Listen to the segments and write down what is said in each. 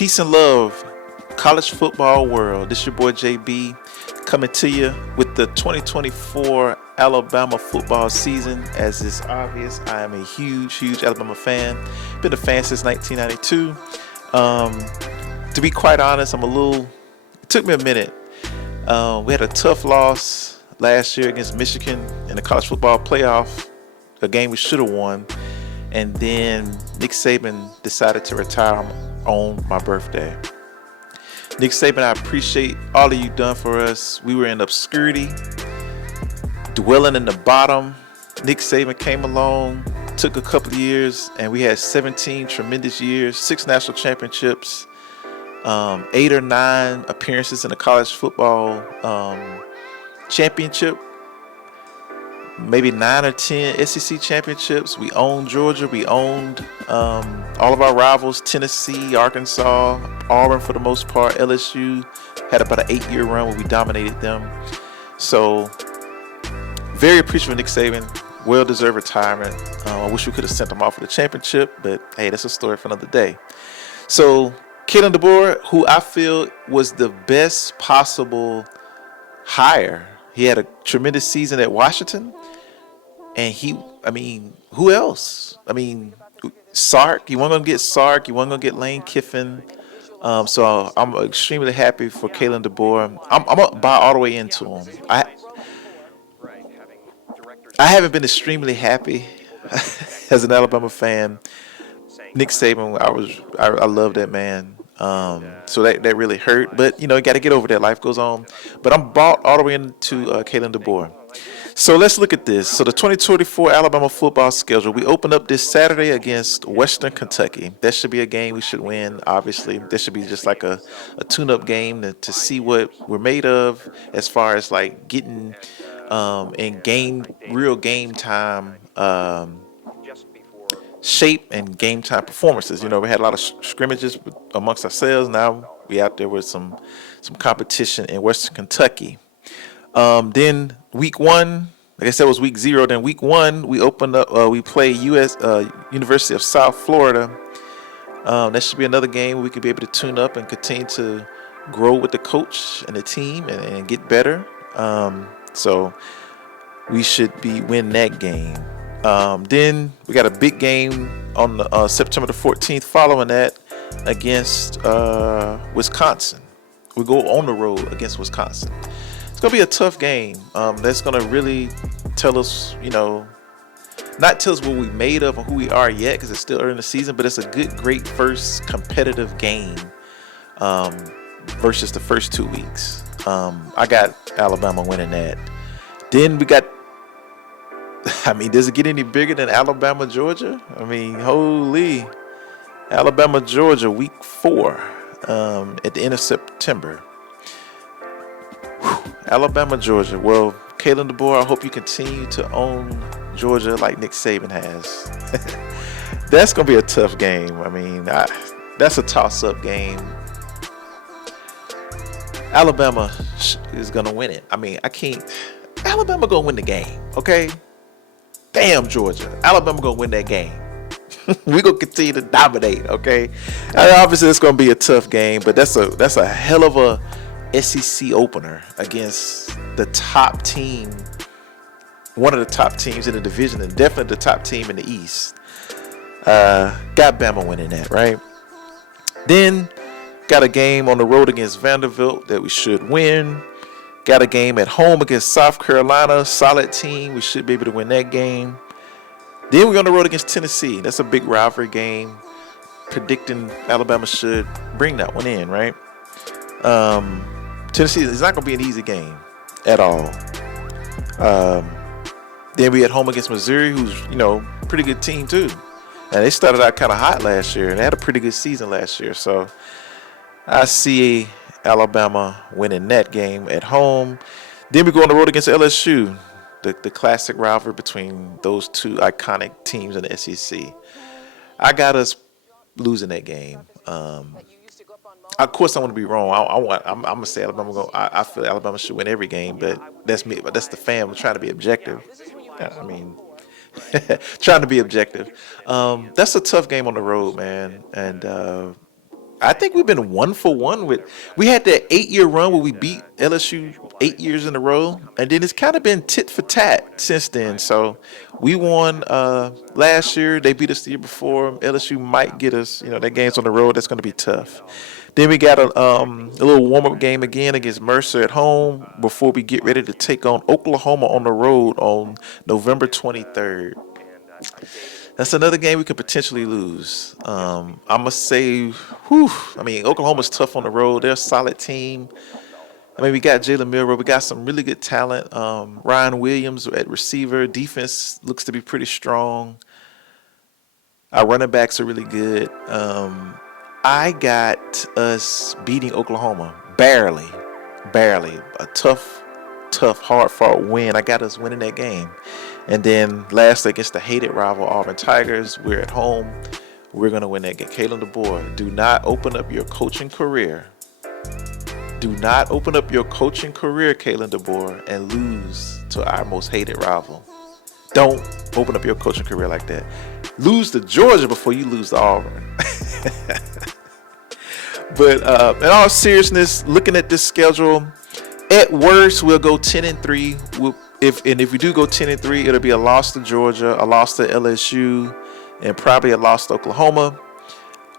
Peace and love, college football world. This your boy JB coming to you with the 2024 Alabama football season. As is obvious, I am a huge Alabama fan. Been a fan since 1992. To be quite honest, it took me a minute. We had a tough loss last year against Michigan in the college football playoff, a game we should have won. And then Nick Saban decided to retire on my birthday. Nick Saban, I appreciate all of you done for us. We were in obscurity, dwelling in the bottom. Nick Saban came along, took a couple of years, and we had 17 tremendous years, 6 national championships, 8 or 9 appearances in the college football championship, maybe 9 or 10 SEC championships. We owned Georgia. We owned all of our rivals, Tennessee, Arkansas, Auburn for the most part. LSU had about an 8-year run where we dominated them. So very appreciative of Nick Saban. Well-deserved retirement. I wish we could have sent him off for the championship, but hey, that's a story for another day. So Kalen DeBoer, who I feel was the best possible hire. He had a tremendous season at Washington. And who else? Sark. You weren't going to get Sark. You weren't going to get Lane Kiffin. So I'm extremely happy for Kalen DeBoer. I'm going to buy all the way into him. I haven't been extremely happy as an Alabama fan. Nick Saban, I love that man. So that really hurt. But, you got to get over that. Life goes on. But I'm bought all the way into Kalen DeBoer. So let's look at this. So the 2024 Alabama football schedule, we open up this Saturday against Western Kentucky. That should be a game we should win, obviously. This should be just like a tune-up game to see what we're made of as far as like getting in real game time shape and game time performances. We had a lot of scrimmages amongst ourselves. Now we out there with some competition in Western Kentucky. Then week 1, like I said, was week 0. Then week 1, we opened up. We play University of South Florida. That should be another game we could be able to tune up and continue to grow with the coach and the team and get better. So we should win that game. Then we got a big game on September the 14th. Following that, against Wisconsin, we go on the road against Wisconsin. It's going to be a tough game. That's going to really tell us, not tell us what we made of or who we are yet, because it's still early in the season, but it's a great first competitive game versus the first 2 weeks. I got Alabama winning that. Then we got, does it get any bigger than Alabama, Georgia? Holy. Alabama, Georgia, week 4 at the end of September. Alabama, Georgia. Well, Kalen DeBoer, I hope you continue to own Georgia like Nick Saban has. That's going to be a tough game. That's a toss-up game. Alabama is going to win it. Alabama going to win the game, okay? Damn, Georgia. Alabama going to win that game. We're going to continue to dominate, okay? And obviously, it's going to be a tough game, but that's a hell of a SEC opener against the top team, one of the top teams in the division, and definitely the top team in the East. Got Bama winning that, right? Then got a game on the road against Vanderbilt that we should win. Got a game at home against South Carolina, solid team. We should be able to win that game. Then we're on the road against Tennessee. That's a big rivalry game. Predicting Alabama should bring that one in, right? Tennessee is not going to be an easy game at all. Then we at home against Missouri, who's, pretty good team too. And they started out kind of hot last year, and they had a pretty good season last year. So I see Alabama winning that game at home. Then we go on the road against LSU, the classic rivalry between those two iconic teams in the SEC. I got us losing that game. Of course, I want to be wrong. I'm gonna say Alabama. I feel Alabama should win every game, but that's me. But that's the fan. I'm trying to be objective. Trying to be objective. That's a tough game on the road, man. And I think we've been 1 for 1 with. We had that 8 year run where we beat LSU 8 years in a row, and then it's kind of been tit for tat since then. So we won last year. They beat us the year before. LSU might get us. That game's on the road. That's going to be tough. Then we got a little warm up game again against Mercer at home before we get ready to take on Oklahoma on the road on November 23rd. That's another game we could potentially lose. I must say, Oklahoma's tough on the road. They're a solid team. We got Jalen Milroe. We got some really good talent. Ryan Williams at receiver. Defense looks to be pretty strong. Our running backs are really good. I got us beating Oklahoma. Barely. A tough, hard-fought win. I got us winning that game. And then last against the hated rival Auburn Tigers, we're at home. We're going to win that game. Kalen DeBoer, do not open up your coaching career. Do not open up your coaching career, Kalen DeBoer, and lose to our most hated rival. Don't open up your coaching career like that. Lose to Georgia before you lose to Auburn. But in all seriousness, looking at this schedule, at worst, we'll go 10-3. If we do go 10-3, it'll be a loss to Georgia, a loss to LSU, and probably a loss to Oklahoma.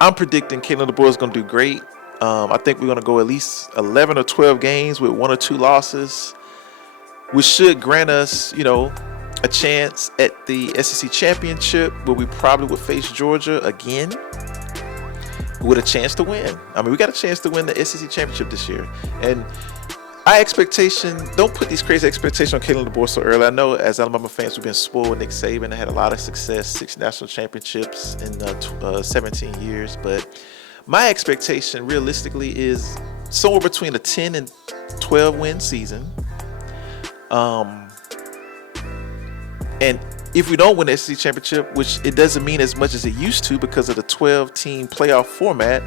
I'm predicting Kalen DeBoer is going to do great. I think we're going to go at least 11 or 12 games with 1 or 2 losses, which should grant us, a chance at the SEC championship, where we probably would face Georgia again with a chance to win. We got a chance to win the SEC championship this year. And our expectation, don't put these crazy expectations on Kalen DeBoer so early. I know as Alabama fans, we've been spoiled with Nick Saban. They had a lot of success, 6 national championships in 17 years. But my expectation realistically is somewhere between a 10 and 12 win season. And if we don't win the SEC championship, which it doesn't mean as much as it used to because of the 12-team playoff format,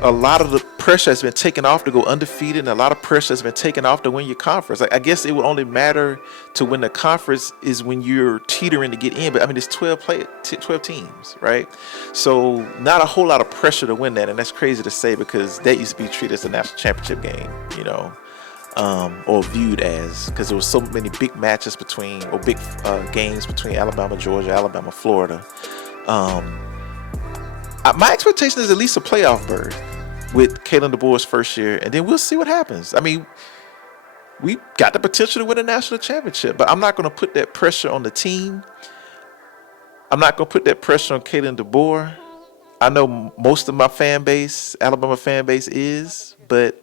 a lot of the pressure has been taken off to go undefeated, and a lot of pressure has been taken off to win your conference. I guess it would only matter to win the conference is when you're teetering to get in. But it's 12 teams, right? So not a whole lot of pressure to win that, and that's crazy to say because that used to be treated as a national championship game, or viewed as, because there was so many big matches big games between Alabama, Georgia, Alabama, Florida. My expectation is at least a playoff berth with Kalen DeBoer's first year, and then we'll see what happens. We got the potential to win a national championship, but I'm not going to put that pressure on the team. I'm not going to put that pressure on Kalen DeBoer. I know most of my fan base, Alabama fan base, is, but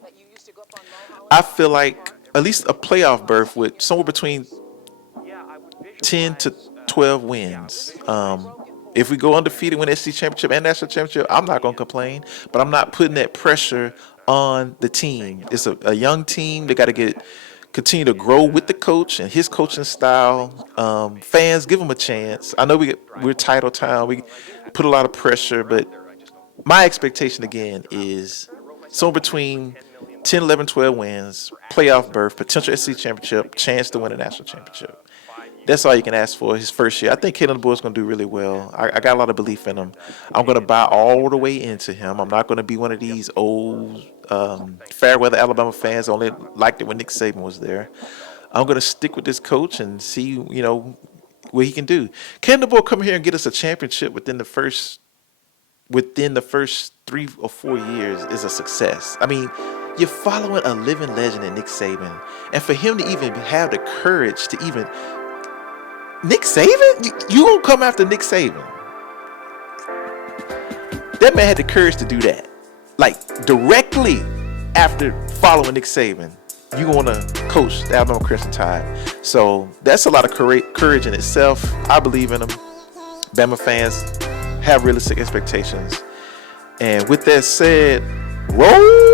I feel like at least a playoff berth with somewhere between 10 to 12 wins. If we go undefeated, win the SEC championship and national championship, I'm not going to complain. But I'm not putting that pressure on the team. It's a young team. They got to continue to grow with the coach and his coaching style. Fans, give them a chance. I know we're title town. We put a lot of pressure, but my expectation again is somewhere between 10, 11, 12 wins, playoff berth, potential SEC championship, chance to win a national championship. That's all you can ask for his first year. I think Kalen DeBoer is going to do really well. I got a lot of belief in him. I'm going to buy all the way into him. I'm not going to be one of these old fair weather Alabama fans only liked it when Nick Saban was there. I'm going to stick with this coach and see, what he can do. Kalen DeBoer come here and get us a championship within the first 3 or 4 years is a success. You're following a living legend in Nick Saban, and for him to even have the courage to even Nick Saban? You gonna come after Nick Saban? That man had the courage to do that. Directly after following Nick Saban, you want to coach the Alabama Crimson Tide. So that's a lot of courage in itself. I believe in him. Bama fans have realistic expectations. And with that said, roll